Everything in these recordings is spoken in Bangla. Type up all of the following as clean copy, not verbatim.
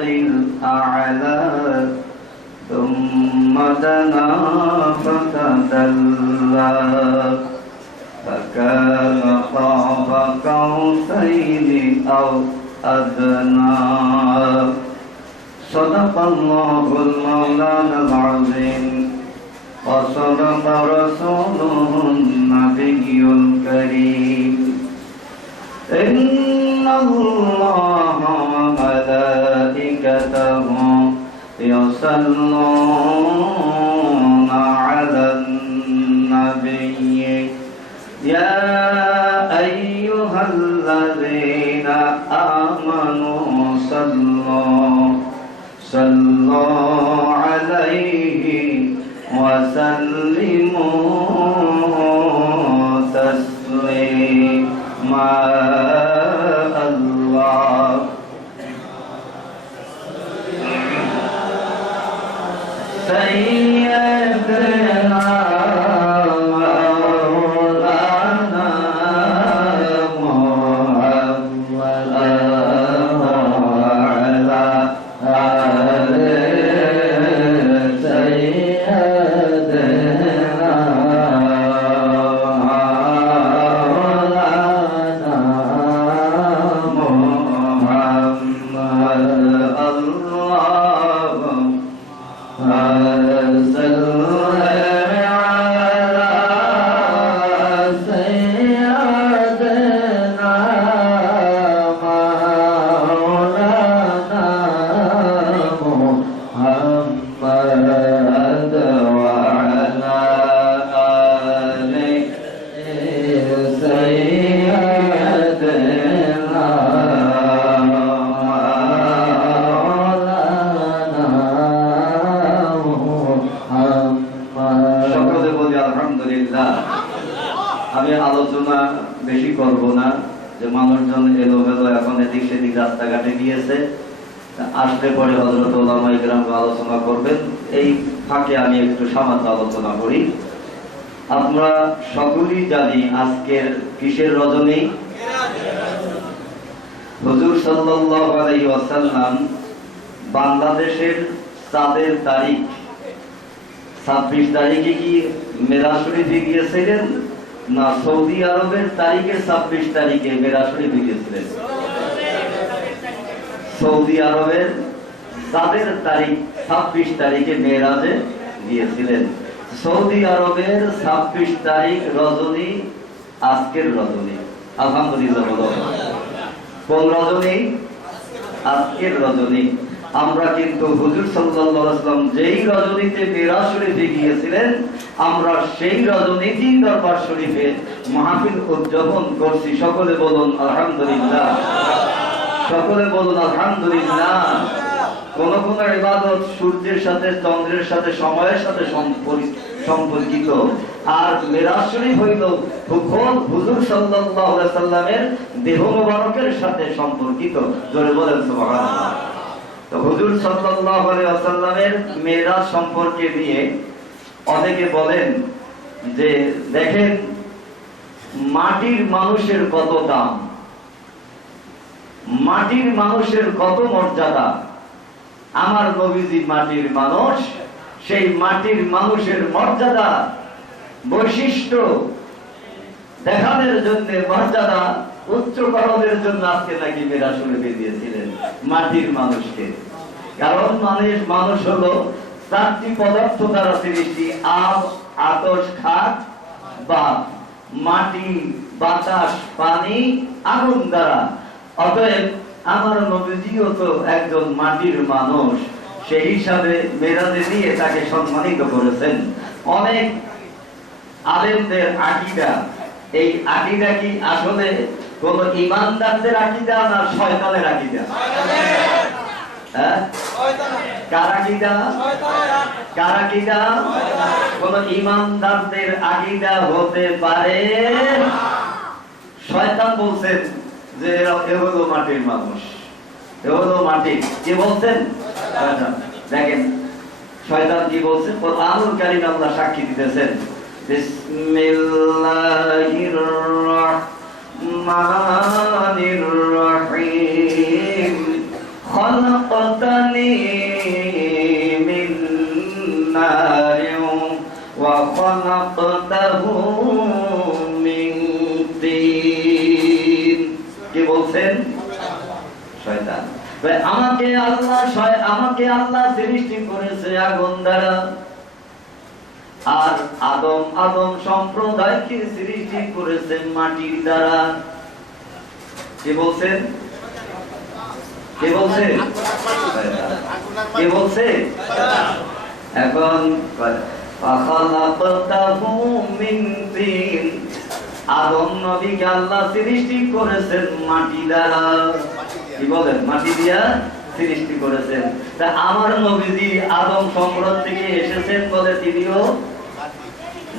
الأعلى ثم دنا فتدلى فكان قاب قوسين أو أدنى صدق الله المولانا العظيم وصدق رسوله النبي الكريم إن الله وملائكته يصلون على النبي يا أيها الذين آمنوا صلوا عليه وسلموا تسليما الله سيدنا مولانا محمد وعلى آله سيدنا مولانا محمد اللهم আমি আলোচনা বেশি করব না, যে মানুষজন এলোমেলো এখন এদিক সেদিক রাস্তাঘাটে গিয়েছে, আসলে পরে হযরত উলামায়ে কেরাম আলোচনা করবেন। এই ফাঁকে আমি একটু সামান্য আলোচনা করি। আমরা সকলেই জানি আজকের কিসের রজনী? হুজুর সাল্লাল্লাহু আলাইহি ওয়াসাল্লাম বাংলাদেশের চাঁদের তারিখ 26 তারিখে কি মেরাজ শরীফে গিয়েছিলেন, না সৌদি আরবের তারিখে 26 তারিখে মেরাজ শরীফে গিয়েছিলেন? সৌদি আরবের চাঁদের তারিখ 26 তারিখে মেরাজে গিয়েছিলেন। সৌদি আরবের 26 তারিখ রজনী আজকের রজনী। আলহামদুলিল্লাহ। বলো কোন রজনী? আজকের রজনী। আমরা কিন্তু হুজুর সাল্লাল্লাহু আলাইহি ওয়াসাল্লাম যেই রজনীতে মেরাজ শরীফে গিয়েছিলেন, আমরা সেই রজনীতেই দরবার শরীফে মাহফিল উদযাপন করছি। সকলে বলুন আলহামদুলিল্লাহ, সকলে বলুন আলহামদুলিল্লাহ। কোন কোন ইবাদত সূর্যের সাথে, চন্দ্রের সাথে, সময়ের সাথে সম্পর্কিত, আর মেরাজ শরীফ হইল হুজুর সাল্লাল্লাহু আলাইহি ওয়াসাল্লামের দেহ মোবারকের সাথে সম্পর্কিত। জোরে বলেন সুবহানাল্লাহ। তো হুজুর সাল্লাল্লাহু আলাইহি ওয়াসাল্লামের মেরাজ সম্পর্কে নিয়ে অনেকে বলেন যে দেখেন মাটির মানুষের কত দাম, মাটির মানুষের কত মর্যাদা। আমার নবীজি মাটির মানুষ, সেই মাটির মানুষের মর্যাদা বৈশিষ্ট্য দেখানোর জন্য, মর্যাদা উচ্চকরণের জন্য আজকে নাকি মেরাজ শরীফে দিয়েছিলেন মাটির মানুষকে। কারণ মানুষ হলো 4টি পদার্থ দ্বারা সৃষ্টি: আব, আতশ, খাক, বাত। মাটি, বাতাস, পানি, আগুন দ্বারা। অতএব আমার নবীজিও তো একজন মাটির মানুষ, সেই হিসাবে মেরাজে দিয়ে তাকে সম্মানিত করেছেন। অনেক আলেমদের আকীদা, এই আকীদা কি আসলে কোন ঈমানদারদের আকীদা না শয়তানের আকীদা? কার আকীদা? কার আকীদা? কোন ঈমানদারদের আকীদা হতে পারে। শয়তান বলছেন যে এ হলো মাটির মানুষ, এ হলো মাটি। কি বলছেন? দেখেন শয়তান কি বলছেন। কোরআনুল কারীম আল্লাহ সাক্ষী দিতেছেন, বিসমিল্লাহির রাহমানির রাহিম خلقتني من نار وخلقته من طين কি বলছেন শয়তান আমাকে আল্লাহ সৃষ্টি করেছে আগুন দ্বারা আর আদম সম্প্রদায়কে সৃষ্টি করেছেন মাটির দ্বারা কি বলছেন কে বলছে কে বলছে এখন আদম নবীকে আল্লাহ সৃষ্টি করেছেন মাটি দ্বারা কি বলেন মাটি দিয়া সৃষ্টি করেছেন তা আমার নবীজি আদম সম্প্রদায় থেকে এসেছেন বলে তিনিও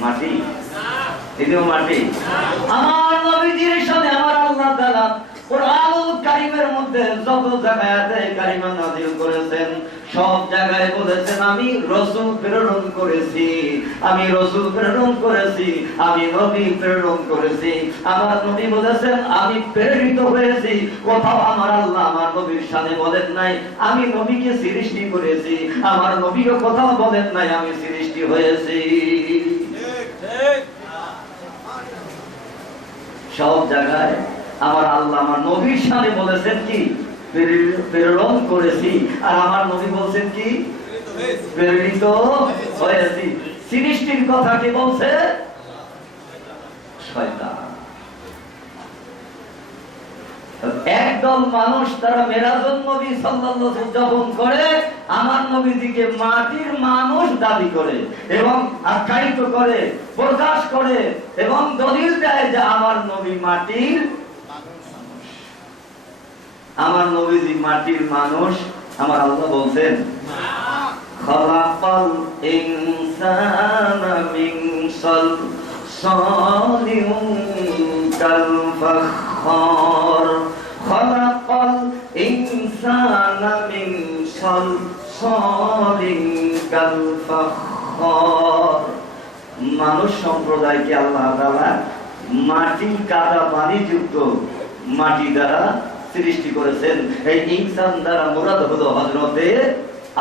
মাটি আমার নবীজির সাথে আমার আল্লাহ তাআলা কুরআনুল কারীমের মধ্যে যত জায়গাতে কারিমা নাযিল করেছেন সব জায়গায় বলেছেন আমি রাসূল প্রেরণ করেছি আমি নবী প্রেরণ করেছি আমার নবী বলেছেন আমি প্রেরিত হয়েছি কোথাও আমার আল্লাহ আমার নবীর সাথে বলেন নাই আমি নবীকে সৃষ্টি করেছি আমার নবীও কোথাও বলেন নাই আমি সৃষ্টি হয়েছি সব জায়গায় আমার আল্লাহ আমার নবীর সামনে বলেছেন কি প্রেরণ করেছি আর আমার নবী বলছেন কি প্রেরিত হয়েছি সৃষ্টির কথা কি বলছে শয়তান একদল মানুষ তারা মেরাজুন নবী সাল্লাল্লাহু আলাইহি উদযাপন করে আমার নবীজিকে মাটির মানুষ দাবি করে এবং আখ্যায়িত করে প্রকাশ করে এবং দলিল দেয় যে আমার নবী মাটির আমার নবীজি মাটির মানুষ আমার আল্লাহ বলছেন খালাকাল ইনসানা মিন সালসালিন কাল ফাখর খালাকাল ইনসানা মিন সালসালিন কাল ফাখর মানুষ সম্প্রদায়কে আল্লাহ তাআলা মাটি কাদা পানি যুক্ত মাটি দ্বারা সৃষ্টি করেছেন এই ইনসান দ্বারা মুরাদ হলো হযরতে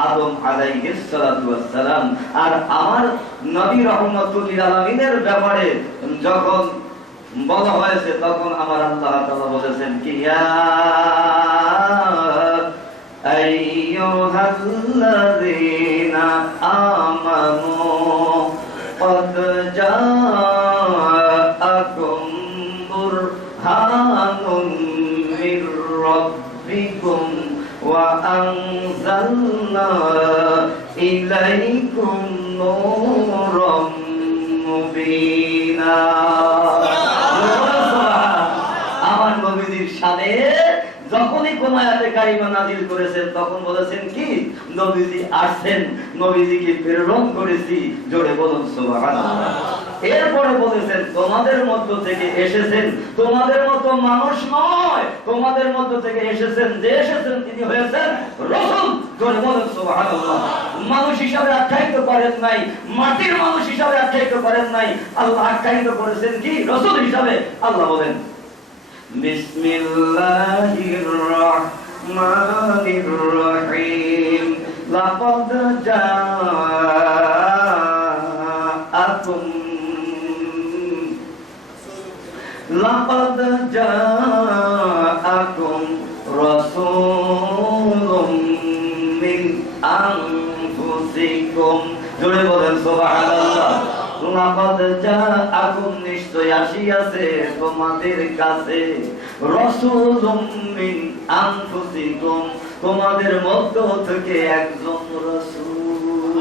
আদম আলাইহিস সালাতু ওয়াস সালাম আর আমার নবী রাহমাতুল লিল আলামিনের ব্যাপারে যখন বলা হয়েছে তখন আমার আল্লাহ তাআলা বলেছেন কি ইয়া আইয়ুহাল্লাযীনা আমানু ক্বাদ জাআকুম বুরহানুন মির রাব্বিকুম ওয়া আনজালনা ইলাইকুম নূরাম মুবিনা আমার নবীজির সাথে যখনই কোন আয়াতে কারিমা নাযিল করেছেন তখন বলেছেন কি নবীজি আসেন নবীজিকে প্রেরণ করেছি জোরে বলুন সুবহানাল্লাহ এরপরে বলেছেন তোমাদের মধ্য থেকে এসেছেন তোমাদের মতো মানুষ নয় তোমাদের মধ্য থেকে এসেছেন যে এসেছেন তিনি হয়েছেন রাসূল জোরে বলুন সুবহানাল্লাহ মানুষ হিসাবে আখ্যায়িত করেন নাই মাটির মানুষ হিসাবে আখ্যায়িত করেন নাই আল্লাহ আখ্যায়িত করেছেন কি রাসূল হিসাবে আল্লাহ বলেন বিসমিল্লাহির রহমানির রহিম লাকাদ জাআকুম রাসূলুম মিন আনফুসিকুম জোরে বলেন সুবহানাল্লাহ লাকাদ জাআকুম নিশ্চয় আসিয়াছে তোমাদের কাছে রাসূলুম মিন আনফুসিকুম তোমাদের মধ্য থেকে একজন রাসূল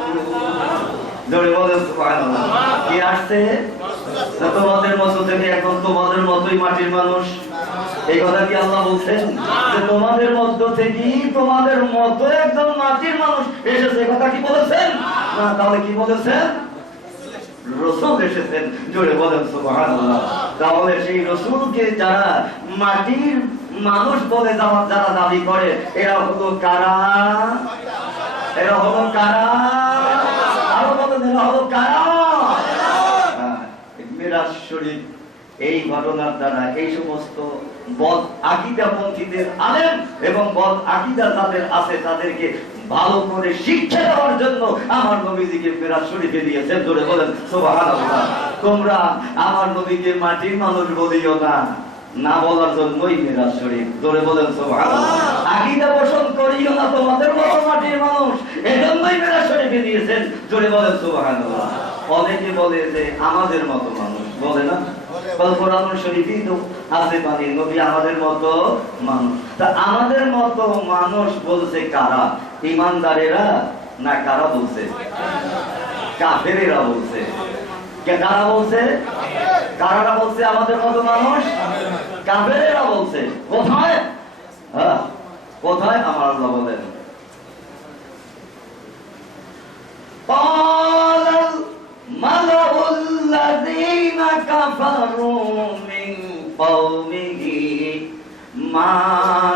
জোরে বলেন সুবহানাল্লাহ কি আসছে তোমাদের মধ্য থেকে এখন তোমাদের মতোই মাটির মানুষ এই কথা কি আল্লাহ বলছেন যে তোমাদের মধ্য থেকে তোমাদের মতো একজন মাটির মানুষ এসেছে কথা কি বলেছেন না তাহলে কি বলেছেন রাসূল এসেছেন জোরে বলেন সুবহানাল্লাহ তাহলে সেই রাসূলকে যারা মাটির মানুষ বলে যারা দাবি করে এরা হলো কারা আরো বলেন এরা হলো কারা মিরাজ শরীফ এই ঘটনার দ্বারা এই সমস্ত বদ আকীদাপন্থীদের আলেম এবং বদ আকীদা যাদের আছে তাদেরকে ভালো করে শিক্ষা দেওয়ার জন্য আমার নবীজিকে মিরাজ শরীফে দিয়েছেন। জোরে বলেন সুবহানাল্লাহ। তোমরা আমার নবীকে মাটির মানুষ বলিও না, না বলার জন্যই মিরাজ শরীফ। জোরে বলেন সুবহানাল্লাহ। আকীদা পোষণ করিও না তোমাদের মতো মাটির মানুষ, এজন্যই মিরাজ শরীফে দিয়েছেন। জোরে বলেন সুবহানাল্লাহ। অনেকে বলে যে আমাদের মতো মানুষ, বলে না? কোরআন শরীফেই তো আছে মানে নবী আমাদের মতো মানুষ। তা আমাদের মতো মানুষ বলছে কারা? ঈমানদারেরা না কারা বলছে? কাফেরেরা বলছে। কারা বলছে? কারা বলছে আমাদের মতো মানুষ? কাফেরেরা বলছে। কোথায়? কোথায়? আমার আল্লাহ বলেন الملأ الذين كفروا من قومه ما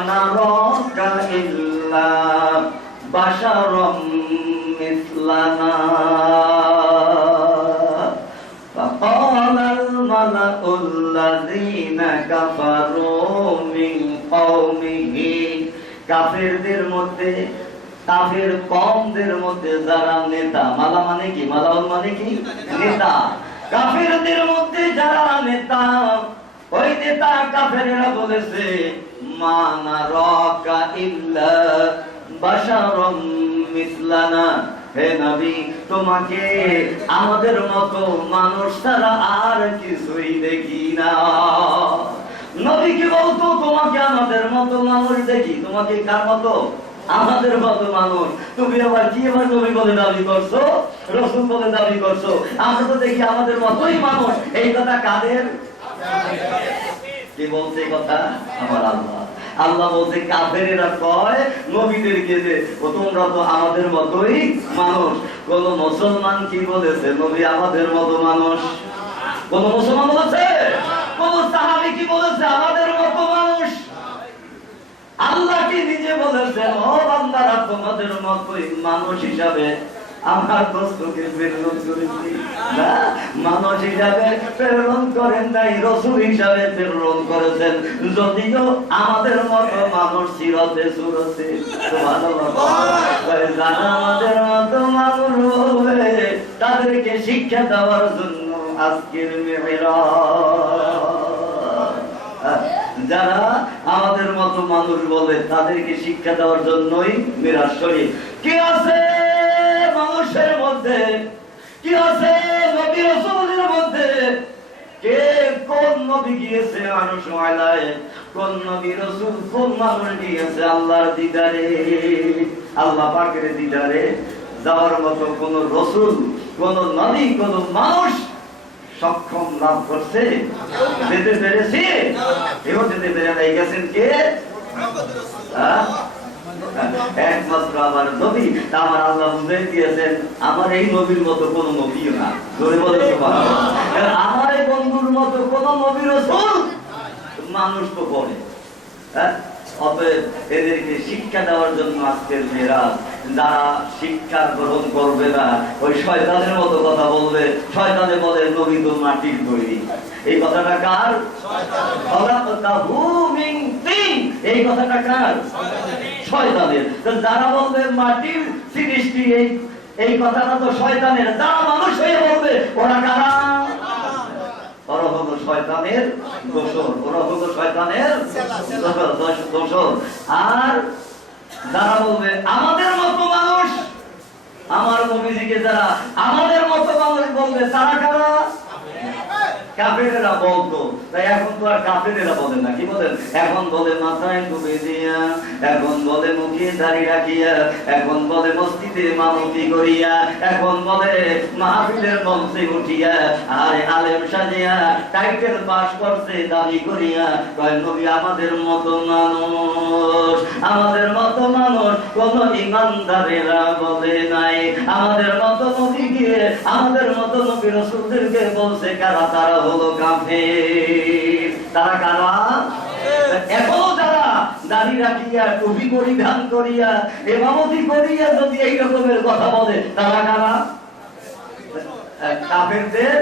نراك إلا بشرا مثلنا فقال الملأ الذين كفروا من قومه কাফেরদের মধ্যে কাফের কওমদের মধ্যে যারা নেতা, মালা মানে কি? মালাউল মানে কি? নেতা। কাফেরদের মধ্যে যারা নেতা, ওই নেতা কাফেররা বলেছে মা নারাকা ইল্লা বাশারাম মিসলানা, হে নবী তোমাকে আমাদের মতো মানুষ ছাড়া আর কিছুই দেখি না। নবী কি বলতো? তোমাকে আমাদের মতো মানুষ দেখি। তোমাকে কার মতো? আমাদের মতো মানুষ। তুমি আবার কি আবার নবী বলে দাবি করছো, রাসূল বলে দাবি করছো? আমরা তো দেখি আমাদের মতোই মানুষ। এই কথা কাদের? কে বলছে কথা? আমার আল্লাহ। আল্লাহ বলছে কাফেরেরা কয় নবীদেরকে যে তোমরা তো আমাদের মতোই মানুষ। কোন মুসলমান কি বলেছে নবী আমাদের মতো মানুষ? কোন মুসলমান বলেছে? কোন সাহাবী কি বলেছে আমাদের মতো মানুষ? আল্লাহ কি নিজে বলেছেন ও বান্দারা তোমাদের মতোই মানুষ হিসাবে আমার দোস্তকে প্রেরণ করেছি? না, মানুষ হিসাবে প্রেরণ করেন নাই, রাসূল হিসাবে প্রেরণ করেছেন। যদিও আমাদের মতো মানুষ সিরতে সুরতে সুবহানাল্লাহ, যারা আমাদের মতো মানুষ বলবে তাদেরকে শিক্ষা দেওয়ার জন্য আজকের মেরাজ। যারা আমাদের মতো মানুষ বলে তাদেরকে শিক্ষা দেওয়ার জন্যই মিরাজ শরীফ। কি আছে মানুষের মধ্যে? কি আছে নবী রাসূলের মধ্যে? কে কোন নবী গিয়েছে মানুষ ময়লায়? কোন নবী রাসূল কোন মানুষ গিয়েছে আল্লাহর দিদারে, আল্লাহ পাকের দিদারে যাওয়ার মতো কোন রাসূল, কোন নবী, কোন মানুষ সক্ষম লাভ করছে? যেতে পেরেছি? এও যেতে পেরে নাই। গেছেন কে? একমাত্র আমার নবী। আমার আল্লাহ বুঝে দিয়েছেন আমার এই নবীর মতো কোন নবীও না। ধরে বলে আমার এই বন্ধুর মতো কোন নবী রাসূল মানুষ তো পড়ে। অতএব এদেরকে শিক্ষা দেওয়ার জন্য আজকের মেরাজ। যারা শিক্ষা গ্রহণ করবে না ওই শয়তানের মতো কথা বলবে। শয়তানে বলে নবী তো মাটির তৈরি। এই কথাটা কার? এই কথাটা কার? শয়তানের। যারা বলবে মাটির সৃষ্টি, এই কথাটা তো শয়তানের। যারা মানুষ হয়ে বলবে ওরা কারা? ওরা হলো শয়তানের দোসর। ওরা হলো শয়তানের দোসর। আর যারা বলবে আমাদের মতো মানুষ, আমার নবীজিকে যারা আমাদের মতো মানুষ বলবে তারা কারা? কাফেরেরা বলতো। তাই এখন তো আর কাফেরেরা বলেন না। কি বলেন? এখন বলে মাথায় টুপি দিয়া, এখন বলে মুখে দাড়ি রাখিয়া, এখন বলে মসজিদে ইমামতি করিয়া, এখন বলে মাহফিলের মঞ্চে উঠিয়া, আরে আলেম সাজিয়া টাইটেল পাস করছে দাবি করিয়া কয় নবী আমাদের মতো মানুষ। আমাদের মতো মানুষ কোন ইমানদারেরা বলে নাই। আমাদের মতো নবী গিয়ে আমাদের মতো নবী রাসূলদেরকে বলছে কারা? তারা হলো কাফের। তারা কারা? এখনো যারা দাড়ি রাখিয়া টুপি পরিধান করিয়া ইমামতি করিয়া যদি এই রকমের কথা বলে তারা কারা? কাফেরদের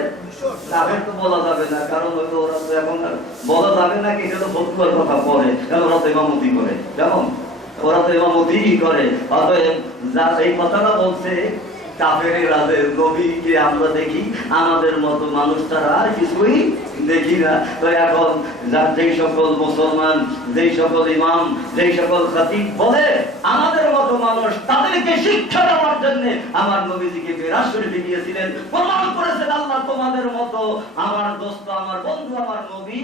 কাফের তো বলা যাবে না, কারণ হয়তো ওরা তো এখন আর বলা যাবে না, কি এটা তো ফতুয়ার কথা পড়ে, কারণ ওরা তো ইমামতি করে, কেমন ওরা তো ইমামতি করে। অতএব যা এই কথাটা বলছে কাফেরেরা যে নবীকে আমরা দেখি, আমাদের মতো মানুষ তারা আর কিছুই দেখি না। তো এখন যার যেই সকল মুসলমান, যেই সকল ইমাম, যেই সকল খতিব বলে আমাদের মতো মানুষ, তাদেরকে শিক্ষা দেওয়ার জন্য আমার নবীজিকে মিরাজ শরীফে দিয়েছিলেন, প্রমাণ করেছেন আল্লাহ তোমাদের মতো আমার দোস্ত, আমার বন্ধু, আমার নবী